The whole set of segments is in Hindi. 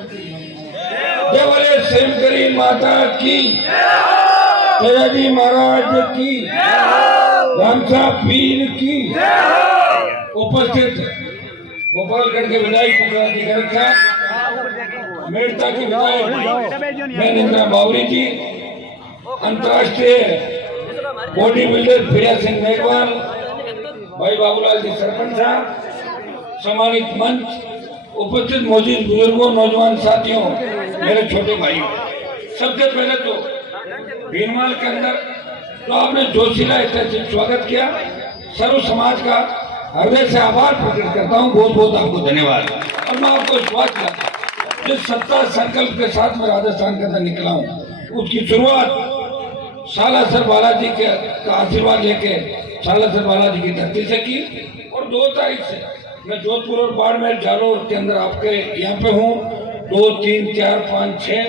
जय बोले सेमकरी माता की, सयाजी महाराज की, रामसा पीर की। उपस्थित गोपालगढ़ के विधायक पदाधिकारी साहब, मेड़ता के विधायक महेंद्र बावरी जी, अंतर्राष्ट्रीय बॉडी बिल्डर प्रिया सिंह मेघवाल, भाई बाबूलाल जी सरपंच साहब, सम्मानित मंच, उपस्थित मौजूद बुजुर्गों, नौजवान साथियों, मेरे छोटे भाइयों, सबसे पहले तो भीनमाल के अंदर तो आपने जोशीला ऐतिहासिक स्वागत किया, सर्व समाज का हृदय से आभार प्रकट करता हूँ। बहुत बहुत आपको धन्यवाद। और मैं आपको विश्वास करता हूँ जिस सत्ता संकल्प के साथ मैं राजस्थान के अंदर निकला हूँ, उसकी शुरुआत सालासर बालाजी के का आशीर्वाद लेके सालासर बालाजी की धरती से की। और 2 तारीख से मैं जोधपुर और बाड़मेर जालोर के अंदर आपके यहाँ पे हूँ। 2, 3, 4, 5, 6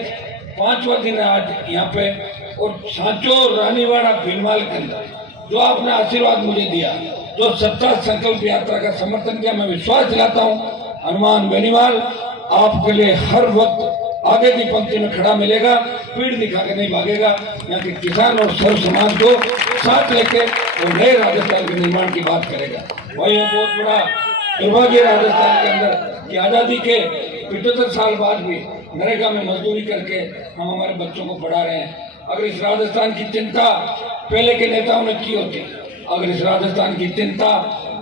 5वां दिन है आज यहाँ पे। और सांचो रानीवाड़ा भीनमाल के अंदर जो आपने आशीर्वाद मुझे दिया, जो सत्ता संकल्प यात्रा का समर्थन किया, मैं विश्वास दिलाता हूँ हनुमान बेनीवाल आपके लिए हर वक्त आगे की पंक्ति में खड़ा मिलेगा, पीठ दिखा के नहीं भागेगा। यहाँ के किसान और सर्व समाज को साथ लेके और नए राजस्थान के निर्माण की बात करेगा। वही बहुत बड़ा दुर्भाग्य राजस्थान के अंदर कि आजादी के 75 साल बाद भी नरेगा में मजदूरी करके हम हमारे बच्चों को पढ़ा रहे हैं। अगर इस राजस्थान की चिंता पहले के नेताओं ने की होती, अगर इस राजस्थान की चिंता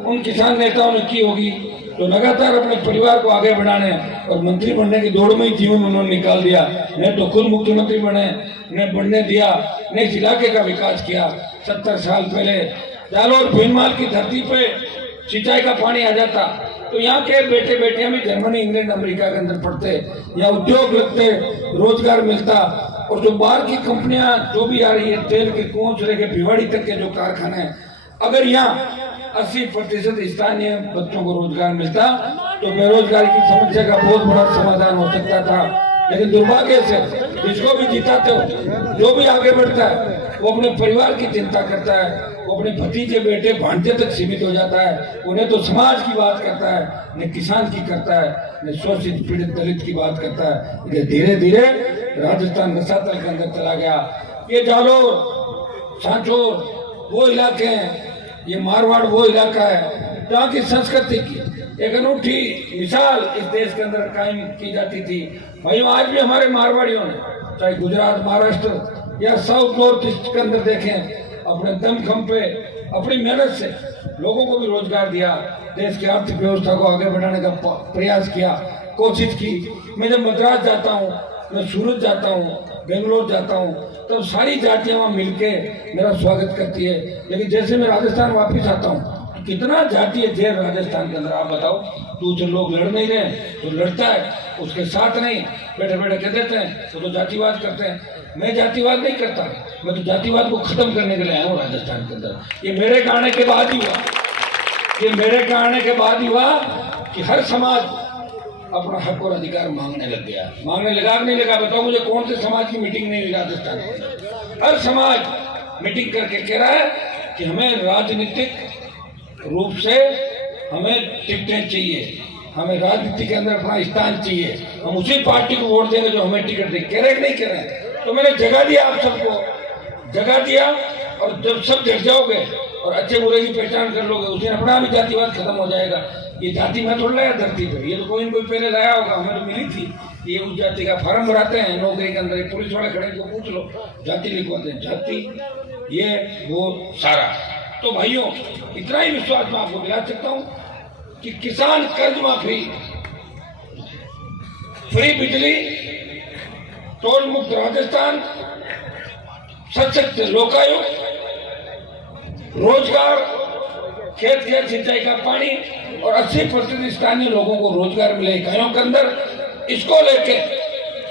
उन किसान नेताओं ने की होगी, तो लगातार अपने परिवार को आगे बढ़ाने और मंत्री बनने की दौड़ में ही जीवन उन्होंने निकाल दिया। न तो खुद मुख्यमंत्री बने, न बनने दिया, न इस इलाके का विकास किया। 70 साल पहले जालोर भीनमाल की धरती पे सिंचाई का पानी आ जाता तो यहाँ के बेटे बेटियां भी जर्मनी, इंग्लैंड, अमेरिका के अंदर पढ़ते, या उद्योग लगते, रोजगार मिलता। और जो बाहर की कंपनियां जो भी आ रही है, तेल के कुओं से लेकर भिवाड़ी तक के जो कारखाने हैं, अगर यहाँ 80% स्थानीय बच्चों को रोजगार मिलता तो बेरोजगारी की समस्या का बहुत बड़ा समाधान हो सकता था। लेकिन दुर्भाग्य से जिसको भी जिताते हो, जो भी आगे बढ़ता है, वो अपने परिवार की चिंता करता है, वो अपने भतीजे बेटे भांजे तक सीमित हो जाता है। उन्हें तो समाज की बात करता है, न किसान की करता है, न शोषित पीड़ित दलित की बात करता है। धीरे धीरे राजस्थान रसातल के अंदर चला गया। ये जालोर, सांचोर वो इलाके हैं, ये मारवाड़ वो इलाका है जहाँ की संस्कृति की एक अनूठी मिसाल इस देश के अंदर कायम की जाती थी। भाई आज भी हमारे मारवाड़ियों ने, चाहे गुजरात, महाराष्ट्र या साउथ नॉर्थ ईस्ट के अंदर देखें, अपने दमखम पे अपनी मेहनत से लोगों को भी रोजगार दिया, देश की आर्थिक व्यवस्था को आगे बढ़ाने का प्रयास किया, कोशिश की। मैं जब मद्रास जाता हूँ, मैं सूरत जाता हूँ, बेंगलोर जाता हूँ, तब सारी जातियां वहाँ मिलके मेरा स्वागत करती है। लेकिन जैसे मैं राजस्थान वापस आता हूँ, कितना जातीय जेल राजस्थान के अंदर, आप बताओ। दूसरे लोग लड़ नहीं रहे, तो लड़ता है उसके साथ नहीं, बैठे बैठे कह देते हैं तो जातिवाद करते हैं। मैं जातिवाद नहीं करता, मैं तो जातिवाद को खत्म करने के लिए आया हूँ राजस्थान के अंदर। ये मेरे कहने के बाद ही हुआ, ये मेरे कहने के बाद ही हुआ कि हर समाज अपना हक और अधिकार मांगने लग गया। मांगने लगा नहीं लगा, बताओ मुझे कौन से समाज की मीटिंग नहीं हुई राजस्थान में। हर समाज मीटिंग करके कह रहा है कि हमें राजनीतिक रूप से हमें टिकटें चाहिए, हमें राजनीति के अंदर अपना स्थान चाहिए, हम उसी पार्टी को वोट देंगे जो हमें टिकट दे। कह रहे नहीं कह रहे? तो मैंने जगह दिया, आप सबको जगह दिया। और जब सब जग जाओगे और अच्छे बुरे की पहचान कर लोगे, उस दिन अपना भी जातिवाद खत्म हो जाएगा। ये जाति में थोड़ा लाया धरती पे, ये तो कोई न कोई पहले लाया होगा, हमें तो मिली थी। ये उस जाति का फार्म भराते हैं नौकरी के अंदर, पुलिस वाले खड़े को पूछ लो, जाति लिखवाते हैं, जाति ये वो सारा। तो भाइयों, इतना ही विश्वास मैं आपको दिला सकता हूँ कि किसान कर्ज माफी, फ्री बिजली, टोल मुक्त राजस्थान, सशक्त लोकायुक्त, रोजगार, खेत खेत सिंचाई का पानी और 80% स्थानीय लोगों को रोजगार मिले इकाइयों के अंदर, इसको लेके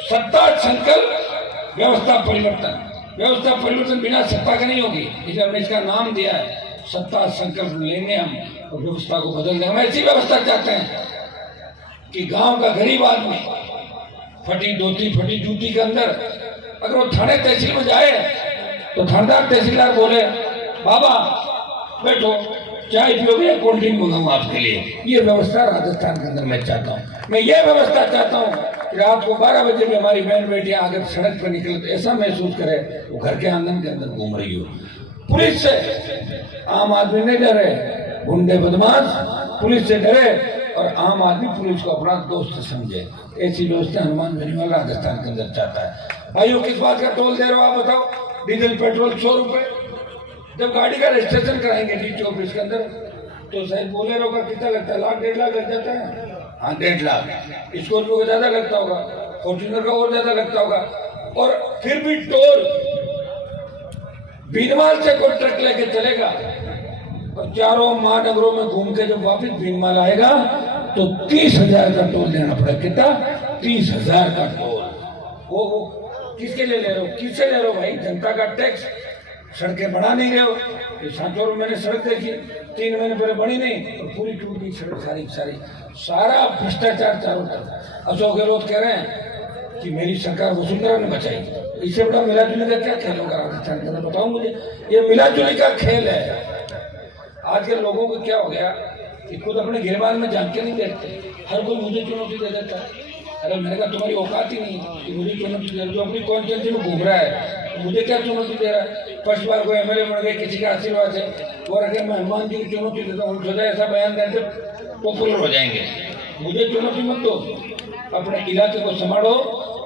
सत्ता संकल्प व्यवस्था परिवर्तन। व्यवस्था परिवर्तन बिना सत्ता का नहीं होगी, इसलिए हमने इसका नाम दिया है सत्ता संकल्प लेंगे हम और व्यवस्था को बदल देंगे। हम ऐसी व्यवस्था चाहते हैं कि गांव का गरीब आदमी फटी धोती फटी जूती के अंदर अगर वो थाने तहसील में जाए तो थानेदार तहसीलदार बोले, बाबा बैठो चाय पियोगे या कोल्ड ड्रिंक मंगाऊं आपके लिए। ये व्यवस्था राजस्थान के अंदर मैं चाहता हूँ। मैं ये व्यवस्था चाहता हूँ कि रात को 12 बजे भी हमारी बहन बेटियां अगर सड़क पर निकले तो ऐसा महसूस करे वो घर के आंगन के अंदर घूम रही हो। पुलिस से आम आदमी नहीं डरे, गुंडे बदमाश पुलिस से डरे और आम आदमी पुलिस को अपना दोस्त समझे। ऐसी व्यवस्था हनुमान बेनीवाल राजस्थान के अंदर चाहता है। भाइयों किस बात का टोल दे रहे हो आप बताओ? डीजल पेट्रोल 100 रुपए। जब गाड़ी का रजिस्ट्रेशन कराएंगे डीटी ऑफिस के अंदर तो शायद बोलेरो का कितना लगता है? 1,00,000 1.5 लाख लग जाता है। हाँ 1.5 लाख। स्कॉर्पियो का ज्यादा लगता होगा, फॉर्च्यूनर का और ज्यादा लगता होगा। और फिर भी टोल भीनमाल से कोई ट्रक लेके चलेगा और चारों महानगरों में घूम के जब वापिस भीनमाल आएगा तो 30,000 का टोल देना पड़ेगा। कितना? 30,000 का टोल। वो किसके लिए ले रहे हो? किससे ले रहे हो भाई? जनता का टैक्स। सड़कें बना नहीं रहे हो। ये 7 मैंने सड़क देखी 3 महीने पहले बनी नहीं और पूरी टूट गई सड़क सारी। सारा भ्रष्टाचार चारों तरफ। अशोक गहलोत कह रहे हैं कि मेरी सरकार वसुंधरा ने बचाई। इससे बड़ा मिलाजुली का क्या खेल होगा राजस्थान के अंदर? बताओ मुझे। ये मिलाजुली का खेल है। आज के लोगों को क्या हो गया कि खुद अपने गिरबान में झांक के नहीं देखते। हर कोई मुझे चुनौती दे देता है। अरे मैंने कहा तुम्हारी औकात ही नहीं कि मुझे चुनौती दे। जो अपनी कॉन्स्टिट्यूंसी में घूम रहा है तो मुझे क्या चुनौती दे रहा है? फर्स्ट बार कोई एमएलए बन गए, किसी का आशीर्वाद है और अगर मैं हनुमान जी की चुनौती देता हूँ सोचा ऐसा बयान देते पॉपुलर हो जाएंगे। मुझे चुनौती मत दो। अपने इलाके को संभालो।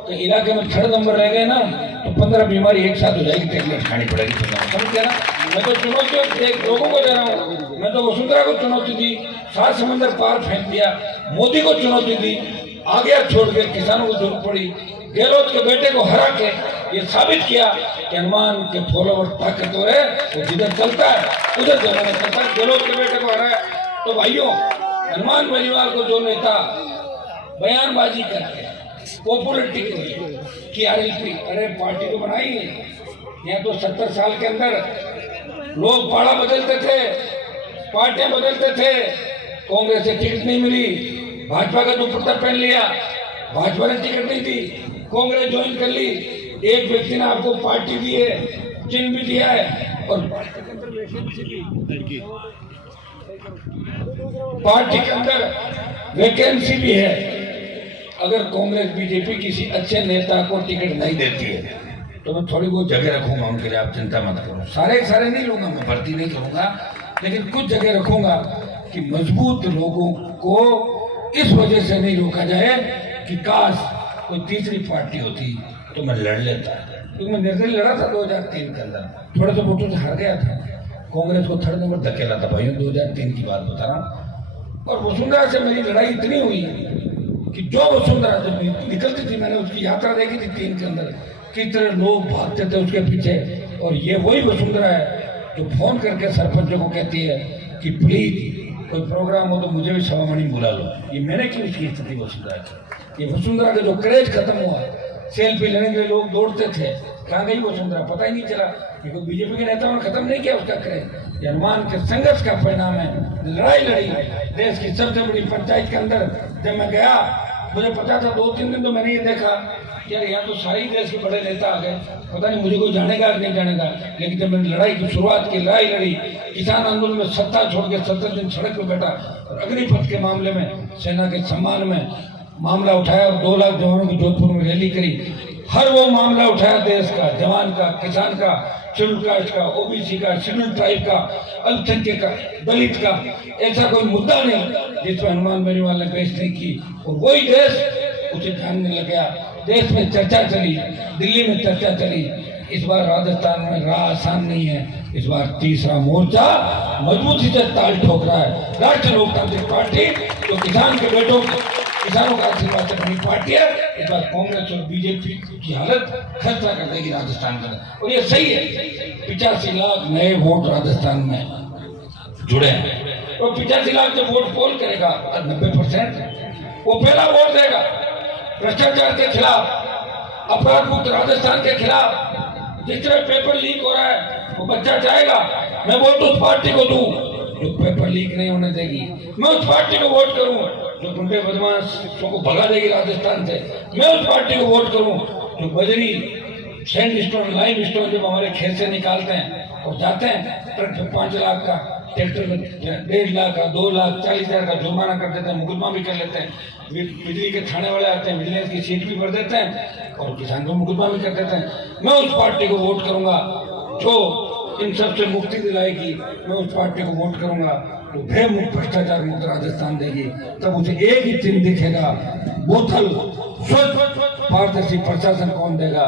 तो इलाके में 3rd नंबर रह गए ना तो 15 बीमारी एक साथ हो जाएगी, टेबलेट खानी पड़ेगी। समझ गया ना? मैं तो चुनौती एक लोगों को दे रहा हूँ। मैं तो वसुंधरा को चुनौती दी, 7 समंदर पार फेंक दिया। मोदी को चुनौती दी, आ गया छोड़ के। किसानों को जरूरत पड़ी, गहलोत के बेटे को हरा के ये साबित किया कि हनुमान के फॉलोवर ताकतवर है। वो जिधर चलता है उधर जमाना चलता है। गहलोत के बेटे को हराया। तो भाइयों हनुमान बेनीवाल को जो नेता बयानबाजी करके पॉपुलरिटी की RLP, अरे पार्टी तो बनाई यहाँ तो 70 साल के अंदर लोग पाड़ा बदलते थे, पार्टियां बदलते थे। कांग्रेस से टिकट नहीं मिली, भाजपा का दुपट्टा पहन लिया, भाजपा ने टिकट नहीं दी, कांग्रेस ज्वाइन कर ली। एक व्यक्ति ने आपको पार्टी दी है, चिन्ह भी दिया है और पार्टी के अंदर वैकेंसी भी है। अगर कांग्रेस बीजेपी किसी अच्छे नेता को टिकट नहीं देती है तो मैं थोड़ी बहुत जगह रखूंगा उनके लिए। आप चिंता मत करो। सारे नहीं लूंगा, मैं भर्ती नहीं करूंगा, लेकिन कुछ जगह रखूंगा कि मजबूत लोगों को इस वजह से नहीं रोका जाए कि काश कोई तीसरी पार्टी होती तो मैं लड़ लेता। क्योंकि मैं निर्दलीय लड़ा था 2003 के अंदर, थोड़े से वोटों से हार गया था। कांग्रेस को 3rd नंबर धकेला था भाइयों, 2003 की बात बता रहा हूँ। और वसुंधरा से मेरी लड़ाई इतनी हुई कि जो वसुंधरा जब निकलती थी, मैंने उसकी यात्रा देखी थी 3 के अंदर, किस तरह लोग भागते थे उसके पीछे। और ये वही वसुंधरा है जो फोन करके सरपंचों को कहती है कि प्लीज कोई प्रोग्राम हो तो मुझे भी 1.25 महीने बुला लो। ये मैंने क्यों इसकी स्थिति वसुंधरा की। ये वसुंधरा का जो क्रेज खत्म हुआ, सेल्फी लेने के लिए लोग दौड़ते थे, कहाँ गई वसुंधरा पता ही नहीं चला। क्योंकि बीजेपी के नेताओं ने खत्म नहीं किया उसका क्रेज। हनुमान के संघर्ष का परिणाम है। लड़ाई लड़ी देश की सबसे बड़ी पंचायत के अंदर। जब मैं गया मुझे पता था 2-3 दिन तो मैंने ये देखा कि यार यहाँ तो सारे ही देश के बड़े नेता आ गए, पता नहीं मुझे कोई जानेगा कि नहीं जानेगा। लेकिन जब मैंने लड़ाई की शुरुआत की, लड़ाई लड़ी, किसान आंदोलन में सत्ता छोड़ के 70 दिन सड़क पर बैठा और अग्निपथ के मामले में सेना के सम्मान में मामला उठाया और 2 लाख जवानों की जोधपुर में रैली करी। हर वो मामला उठाया देश का, जवान का, किसान का, शेड्यूल कास्ट का, OBC का, शेड्यूल ट्राइब का, अल्पसंख्यक का, दलित का। ऐसा कोई मुद्दा नहीं जिसमें हनुमान बेनीवाल ने पेश नहीं की। और वही देश उसे जानने लग गया। देश में चर्चा चली, दिल्ली में चर्चा चली। इस बार राजस्थान में राह आसान नहीं है। इस बार तीसरा मोर्चा मजबूती से ताल ठोक रहा है। राष्ट्रीय लोकतांत्रिक पार्टी जो किसान के बेटों किसानों का आशीर्वाद से बनी पार्टी है, इस बार कांग्रेस और बीजेपी की हालत खस्ता कर देगी राजस्थान में। और ये सही है, 85 लाख नए वोट राजस्थान में जुड़े हैं। और 85 लाख जब वोट पोल करेगा 90%, वो पहला वोट देगा भ्रष्टाचार के खिलाफ, अपराध मुक्त राजस्थान के खिलाफ। जिस तरह पेपर लीक हो रहा है वो बच्चा चाहेगा मैं वोट उस पार्टी को दूं जो पेपर लीक नहीं होने देगी। मैं उस पार्टी को वोट करूं जो गुंडे बदमाशों को भगा देगी राजस्थान से। मैं उस पार्टी को वोट करूं जो बजरी, सैंड स्टोन, लाइम स्टोन जब हमारे खेत से निकालते हैं और जाते हैं ट्रक में 5 लाख का ट्रैक्टर में 1.5 लाख का 2 लाख 40,000 का जुर्माना कर देते हैं, मुकदमा भी कर लेते हैं। बिजली के थाने वाले आते हैं, विजिलेंस की सीट भी भर देते हैं और किसान को मुकदमा भी कर देते हैं। मैं उस पार्टी को वोट करूंगा जो इन सब से मुक्ति दिलाएगी। मैं उस पार्टी को वोट करूंगा तो भय मुक्त भ्रष्टाचार मुक्त राजस्थान देगी। तब उसे एक ही चिन्ह दिखेगा, बोतल स्वच्छ पारदर्शी प्रशासन कौन देगा?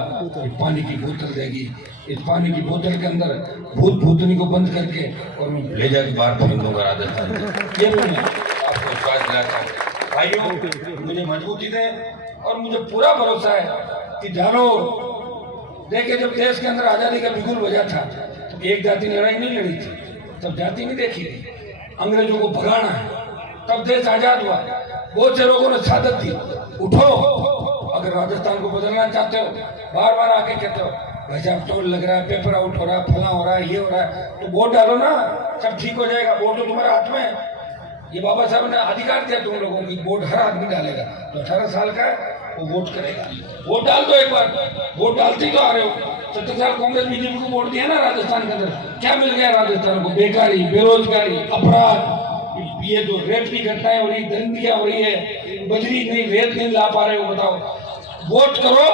पानी की बोतल देगी। इस पानी की बोतल के अंदर भूत भूतनी को बंद करके और मैं ले जाकर बाहर फेंक दूंगा राजस्थान में। ये मैं आपको विश्वास दिलाता हूँ। भाइयों, मुझे मजबूती दें और मुझे पूरा भरोसा है कि जालोर देखे जब देश के अंदर आजादी का बिगुल बजा था तो एक जाति ने लड़ाई नहीं लड़ी थी, तब जाति नहीं देखी थी। अंग्रेजों को भगाना है, तब देश आजाद हुआ। बहुत से लोगों ने शहादत दी, उठो। अगर राजस्थान को बदलना चाहते हो, बार बार आके कहते हो भाई साहब टोल लग रहा है, पेपर आउट हो रहा है, फला हो रहा है, ये हो रहा है, तो वोट डालो ना, सब ठीक हो जाएगा। वोट तो तुम्हारे हाथ में है। ये बाबा साहब ने अधिकार दिया तुम लोगों की, वोट हर आदमी डालेगा। तो 18 साल का है वो वोट करेगा। वोट डाल दो एक बार। वोट डालते ही तो आ रहे हो। 70 साल कांग्रेस बीजेपी को वोट दिया ना राजस्थान के अंदर, क्या मिल गया राजस्थान को? बेकारी, बेरोजगारी, अपराध, ये जो रेप की घटनाएं हो रही, दंडियां हो रही है, बजरी नहीं, रेत नहीं ला पा रहे हो। बताओ, वोट करो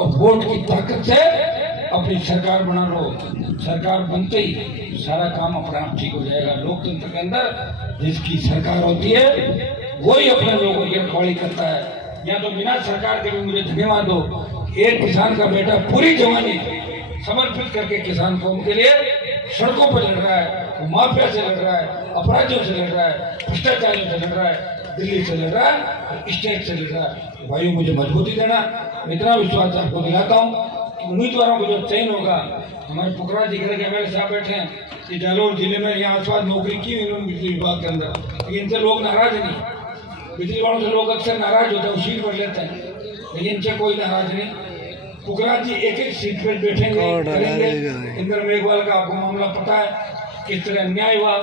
और वोट की ताकत से अपनी सरकार बना लो। सरकार बनते ही सारा काम अपने आप ठीक हो जाएगा। लोकतंत्र के अंदर जिसकी सरकार होती है वही अपने लोगों की रखवाली करता है। या तो बिना सरकार के भी मुझे धन्यवाद दो। एक किसान का बेटा पूरी जवानी समर्पित करके किसान कौम के लिए सड़कों पर लड़ रहा है, वो माफिया से लड़ रहा है, अपराधियों से लड़ रहा है, भ्रष्टाचारियों से लड़ रहा है, दिल्ली से लड़ रहा है, स्टेट से लड़ रहा है। भाइयों, मुझे मजबूती देना। इतना विश्वास आपको दिलाता हूँ कि उम्मीदवारों को जो चयन होगा, हमारे पुकरा जिले के एमएलए साहब बैठे हैं कि जालोर जिले में यहाँ आसपास नौकरी की इन्होंने बिजली विभाग के अंदर, लेकिन इनसे लोग नाराज नहीं। बिजली वालों से लोग अक्सर नाराज होते हैं, वो सीट पर लेते हैं, लेकिन इनसे कोई नाराज नहीं। पुकरा जी एक एक सीट पर बैठेंगे, करेंगे। इंद्र मेघवाल का आपको मामला पता है, किस तरह अन्याय हुआ।